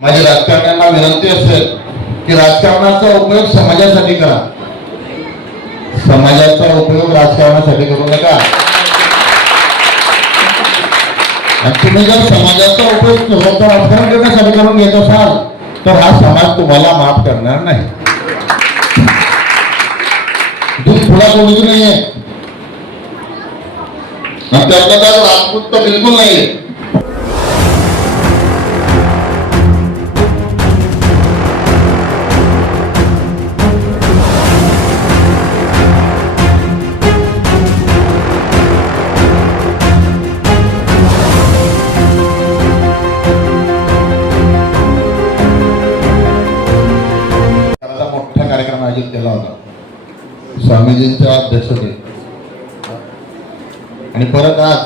माझी राजकारण्यांना विनंती असेल की राजकारणाचा उपयोग समाजासाठी करा, समाजाचा उपयोग राजकारणासाठी करू नका. आणि तुम्ही जर समाजाचा उपयोग राजकारण करण्यासाठी करून घेत असाल तर हा समाज तुम्हाला माफ करणार नाही. दूध थोडा कोणीच नाहीये, त्यातला राजपूत तर बिलकुल नाहीये. मोठा कार्यक्रम आयोजित केला होता स्वामीजींच्या अध्यक्षतेत, आणि परत आज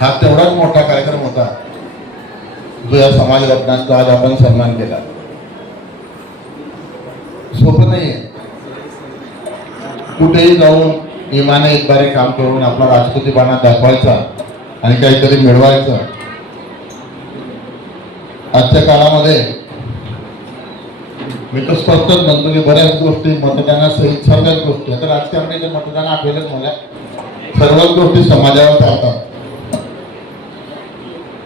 हा तेवढाच मोठा कार्यक्रम होता जो या समाज रत्नांचा आज आपण सन्मान केला. सोपं नाहीये कुठेही जाऊन इमाने एक बारे काम करून आपला राजपुतीपणा दाखवायचा आणि काहीतरी मिळवायचं. आजच्या काळामध्ये मी तर स्पष्टच म्हणतो की बऱ्याच गोष्टी मतदानासहित सर्वच गोष्टी, आता राजकारणाचे मतदान आठवलंच मला, सर्वच गोष्टी समाजावर चालतात.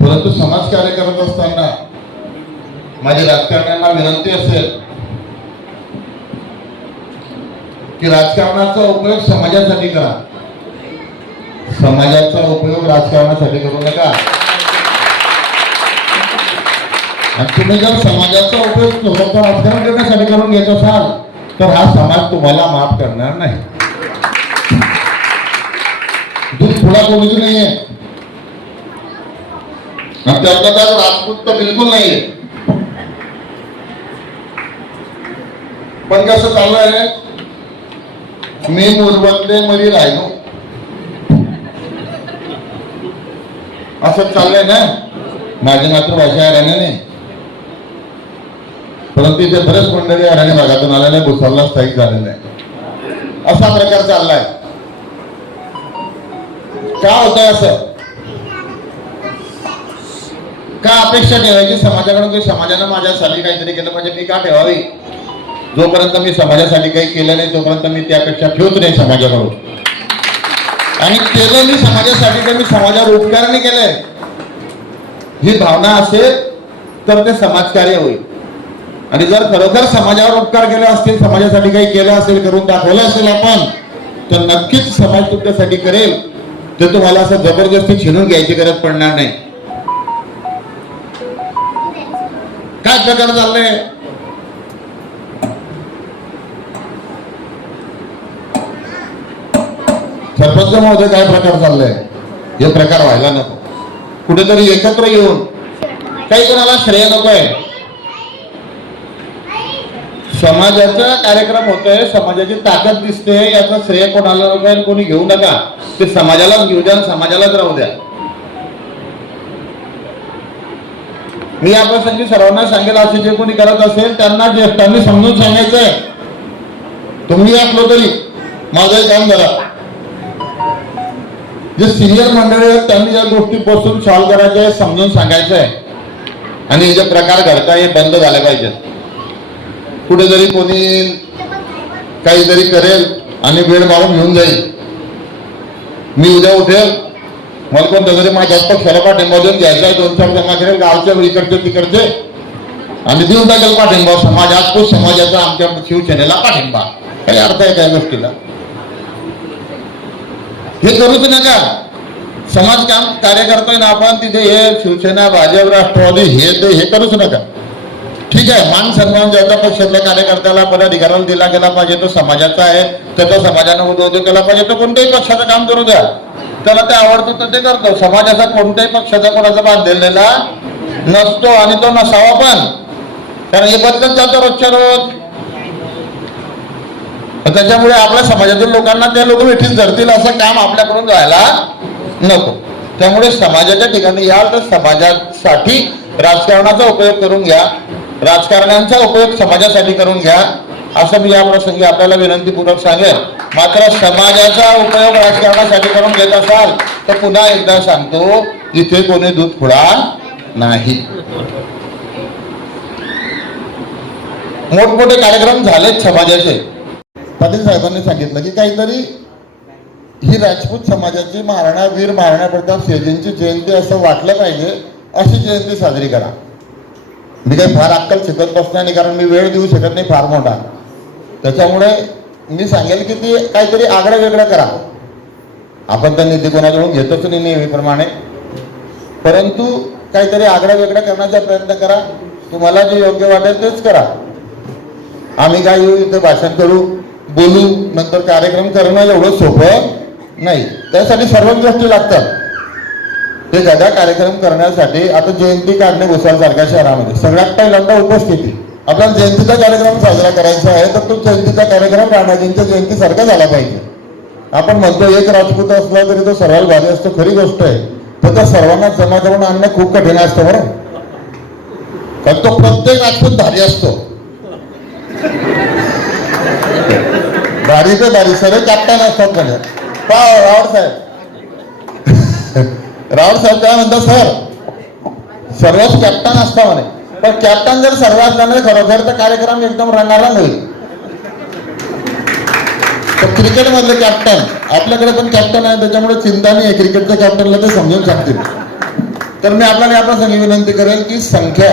परंतु समाजकार्य करत असताना माझी राजकारण्यांना विनंती असेल की राजकारणाचा उपयोग समाजासाठी करा, समाजाचा उपयोग राजकारणासाठी करू नका. आणि तुम्ही जर समाजाचा उपयोग राजकारण करण्यासाठी करून घेत असाल तर हा समाज तुम्हाला माफ करणार नाही. दूध थोडा कोणीच नाहीये, त्यातला राजपूत तर बिलकुल नाहीये. पण कसं चाललंय, मी मुरबंदे मरी राहिलो असं चाललंय ना. माझी मातृभाषा हरियाणाने, परंतु इथे बरेच मंडळी हरियाणा भागातून आलेल्या भुसावळला स्थायिक झालेला आहे. असा प्रकार चाललाय. का होतंय असं? का अपेक्षा ठेवायची समाजाकडून की समाजानं माझ्यासाठी काहीतरी केलं पाहिजे, मी का ठेवावी? जोपर्यंत मी समाजासाठी काही केलं नाही तोपर्यंत मी ती अपेक्षा ठेवत नाही समाजाकडून. आणि केलं मी समाजासाठी तर मी समाजावर उपकार नाही केलंय ही भावना असेल तर ते समाजकार्य होईल. आणि जर खरोखर समाजावर उपकार केले असतील, समाजासाठी काही केलं असेल, करून दाखवलं असेल आपण, तर नक्कीच समाज तुमच्यासाठी करेल. ते तुम्हाला असं जबरदस्ती छिनून घ्यायची गरज पडणार नाही. काय प्रकार चाललंय? सरपंच महोदय, काय प्रकार चाललाय? हे प्रकार व्हायला नको. कुठेतरी एकत्र येऊन काही कोणाला श्रेय नकोय. समाजाचा कार्यक्रम होतोय, समाजाची ताकद दिसते, याचा श्रेय कोणाला नको, कोणी घेऊ नका. ते समाजालाच घेऊ द्या, समाजालाच राहू द्या. मी या प्रसंगी सर्वांना सांगेल, असे जे कोणी करत असेल त्यांना ज्येष्ठांनी समजून सांगायचंय. तुम्ही असलो तरी माझं काम करा. जे सिनियर मंडळी आहेत त्यांनी या गोष्टीपासून सॉल्व्ह करायचं आहे, समजून सांगायचंय. आणि हे जे प्रकार घडताय हे बंद झाले पाहिजेत. कुठेतरी कोणी काहीतरी करेल आणि वेळ मारून घेऊन जाईल. मी उद्या उठेल, मला कोणत्या तरी माझ्या पक्षाला पाठिंबा देऊन घ्यायचा, 2-4 जमा करेल गावच्या इकडचे तिकडचे आणि देऊन टाकेल पाठिंबा. समाज आजपूत समाजाचा आमच्या शिवसेनेला पाठिंबा. काही अर्थ आहे त्या गोष्टीला? हे करूच नका. समाज काम कार्य करतोय ना आपण, तिथे हे शिवसेना, भाजप, राष्ट्रवादी हे करूच नका. ठीक आहे, मान सन्मान ज्याचा पक्षातल्या कार्यकर्त्याला पदाधिकाऱ्याला दिला गेला पाहिजे तो समाजाचा आहे, त्याचा समाजानं उद्योग केला पाहिजे. तो कोणत्याही पक्षाचं काम करू द्या, त्याला ते आवडतं तर ते करतो. समाजाचा कोणत्याही पक्षाचा कोणाचा बांधलेला नसतो आणि तो नसावा पण, कारण हे बदलत जातं रोजच्या रोज. त्याच्यामुळे आपल्या समाजातील लोकांना ते लोक वेठीस धरतील असं काम आपल्याकडून व्हायला नको. त्यामुळे समाजाच्या ठिकाणी याल तर समाजासाठी राजकारणाचा उपयोग करून घ्या, राजकारण्यांचा उपयोग समाजासाठी करून घ्या, असं मी या प्रसंगी आपल्याला विनंतीपूर्वक सांगेन. मात्र समाजाचा उपयोग राजकारणासाठी करून घेत असाल तर पुन्हा एकदा सांगतो, इथे कोणी दूध खुळा नाही. मोठमोठे कार्यक्रम झालेत समाजाचे. पाटील साहेबांनी सांगितलं की काहीतरी ही राजपूत समाजाची वीर महाराणा प्रताप सिंहाजींची जयंती असं वाटलं पाहिजे, अशी जयंती साजरी करा. मी काही फार अक्कल शिकत बसणार नाही, कारण मी वेळ देऊ शकत नाही फार मोठा. त्याच्यामुळे मी सांगेल की ती काहीतरी आगळं वेगळं करा. आपण तर निधी कोणाकडून घेतच नाही नेहमीप्रमाणे, परंतु काहीतरी आगळं वेगळं करण्याचा प्रयत्न करा. तुम्हाला जे योग्य वाटेल तेच करा. आम्ही काय येऊ इथे भाषण करू, बोलू, नंतर कार्यक्रम करणं एवढं सोपं नाही. त्यासाठी सर्वच गोष्टी लागतात. ते गदा कार्यक्रम करण्यासाठी आता जयंती काढणे भुसावळसारख्या शहरामध्ये सगळ्यात पहिल्यांदा उपस्थिती. आपल्याला जयंतीचा कार्यक्रम साजरा करायचा आहे तर तो जयंतीचा कार्यक्रम राणाजींच्या जयंतीसारखा झाला पाहिजे. आपण म्हणतो एक राजपूत असला तरी तो सर्वात भारी असतो, खरी गोष्ट आहे. तर त्या सर्वांना जमा करून आणणं खूप कठीण असतं बरं, कारण तो प्रत्येक राजपूत भारी असतो. भारी ते भारी सगळे कॅप्टन असतात. म्हणजे रावड साहेब रावड साहेब काय म्हणतात, सर सर्वच कॅप्टन असता म्हणे, पण कॅप्टन जर सर्व असला नाही खरोखर तर कार्यक्रम एकदम रंगारंग होईल. तर क्रिकेट मधले कॅप्टन, आपल्याकडे पण कॅप्टन आहे, त्याच्यामुळे चिंता नाही आहे. क्रिकेटच्या कॅप्टनला ते समजून सांगतील. तर मी आपल्याला या प्रसंगी विनंती करेल की संख्या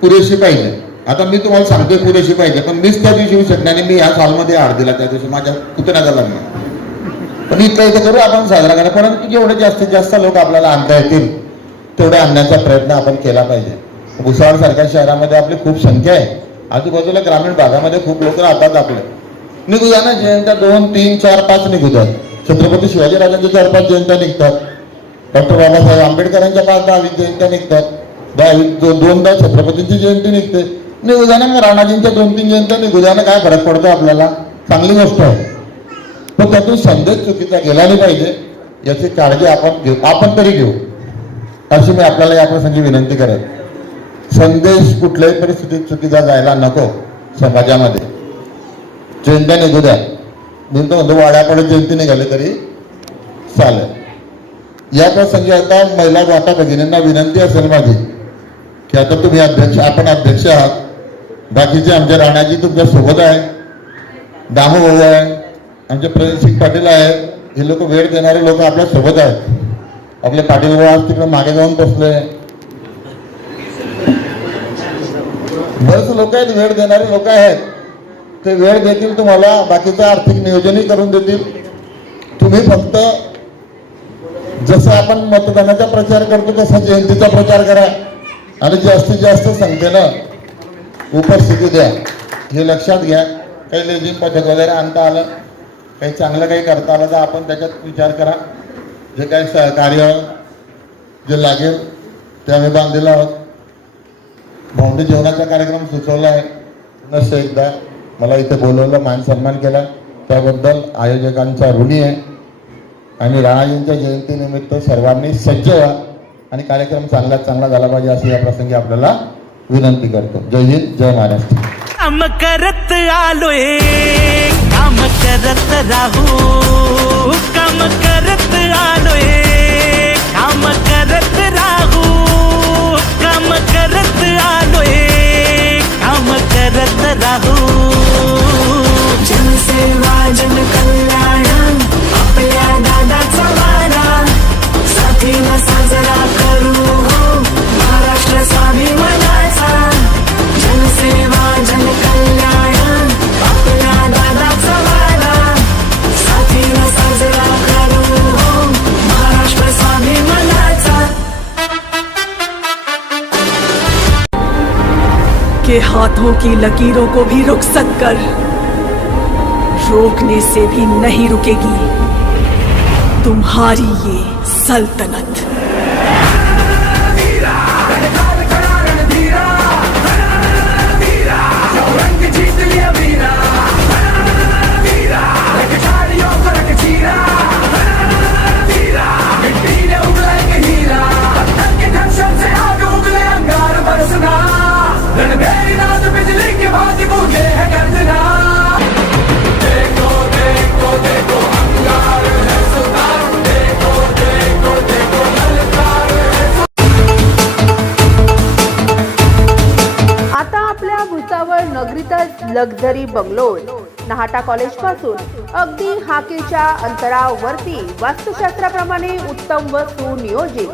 पुरेशी पाहिजे. आता मी तुम्हाला सांगतोय पुरेशी पाहिजे, पण मीच त्या दिवशी येऊ शकणार नाही. मी ह्या सालमध्ये हार दिला त्या दिवशी माझ्या पुतण्याचा लग्न, पण इथं इथं करू आपण साजरा करा. परंतु जेवढे जास्तीत जास्त लोक आपल्याला आणता येतील तेवढे आणण्याचा प्रयत्न आपण केला पाहिजे. भुसावळसारख्या शहरामध्ये आपली खूप संख्या आहे. आजूबाजूला ग्रामीण भागामध्ये खूप लोक राहतात. आपले निघू द्या ना जयंत्या, 2, 3, 4, 5 निघू द्या. छत्रपती शिवाजीराजांच्या 4-5 जयंत्या निघतात. डॉक्टर बाबासाहेब आंबेडकरांच्या 5-10 जयंत्या निघतात. 2दा छत्रपतींची जयंती निघते. निघू द्या ना, मग राणाजींच्या 2-3 जयंत्या निघू द्या ना, काय फरक पडतो आपल्याला, चांगली गोष्ट आहे. पण त्यातून संदेश चुकीचा गेला नाही पाहिजे याची काळजी आपण तरी घेऊ, अशी मी आपल्याला या प्रसंगी विनंती करेन. संदेश कुठल्याही परिस्थितीत चुकीचा जायला नको समाजामध्ये. जयंत्या निघू द्या, मी तर म्हणतो वाड्याकडे जयंती निघाली तरी चालेल. या प्रसंगी आता महिला माता भगिनींना विनंती असेल माझी की आता तुम्ही अध्यक्ष, आपण अध्यक्ष आहात, बाकीचे आमच्या राणाजी तुमच्या सोबत आहे, दामू भाऊ आहे, आमचे प्रवीण पाटील आहेत, हे लोक वेळ देणारे लोक आपल्या सोबत आहेत. आपले पाटील भाऊ आज तिकडे मागे जाऊन बसले. बरेच लोक आहेत, वेळ देणारे लोक आहेत. ते वेळ देतील तुम्हाला, बाकीचं आर्थिक नियोजनही करून देतील. तुम्ही फक्त जसं आपण मतदानाचा प्रचार करतो तसा जयंतीचा प्रचार करा आणि जास्तीत जास्त संख्येनं उपस्थिती द्या. हे लक्षात घ्या. काही लेझिम पथक वगैरे आणता आलं, काही चांगलं काही करता आलं तर आपण त्याच्यात विचार करा. जे काही सहकार्य जे लागेल ते आम्ही बांधलेलं आहोत. भावंडी जेवणाचा कार्यक्रम सुचवला आहे. नसतं एकदा मला इथे बोलवलं, मान सन्मान केला, त्याबद्दल आयोजकांचा ऋणी आहे. आणि राणाजींच्या जयंतीनिमित्त सर्वांनी सज्ज व्हा आणि कार्यक्रम चांगल्यात चांगला झाला पाहिजे अशी या प्रसंगी आपल्याला विनंती करतो. जय हिंद, जय महाराष्ट्र. काम करत आलोय, काम करत राहू, काम करत आलोय, काम करत राहू, काम करत आलोय, काम करत राहू. जनसेवा जन कल्याण आपल्या दादाचा वारा, साथीनं साजरा करू हो महाराष्ट्र स्वाभिमानाचा. जनसेवा जन कल्याण आपल्या दादाचा वारा, साथीनं साजरा करू हो महाराष्ट्र स्वाभिमानाचा. के हाथों की लकीरों को भी रुखसत कर, रोकने से भी नहीं रुकेगी तुम्हारी ये सल्तनत. देखो देखो अंगार है सुल्तान, देखो देखो देखो लक्झरी बंगलोज. नाहाटा कॉलेज पासून अगदी हाकेच्या अंतरावरती वास्तुशास्त्राप्रमाणे उत्तम व सुनियोजित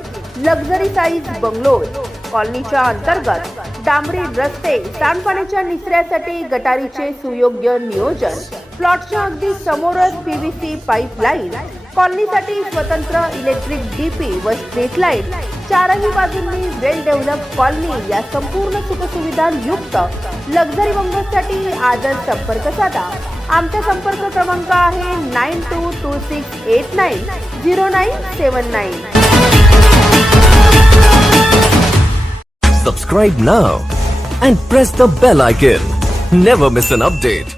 लक्झरी साईज बंगलोज. कॉलनीच्या अंतर्गत डांबरी रस्ते, सांडपाण्याच्या निचऱ्यासाठी गटारीचे सुयोग्य नियोजन, प्लॉटच्या अगदी समोरच PVC पाईपलाईन, कॉलनीसाठी स्वतंत्र इलेक्ट्रिक DP व स्ट्रीट लाईट, चारही बाजूंनी वेल डेव्हलप कॉलनी या संपूर्ण सुखसुविधांयुक्त लक्झरी बंगलोजसाठी आजच संपर्क साधा. आमचा संपर्क क्रमांक आहे 9226890979. Subscribe now and press the bell icon. Never miss an update.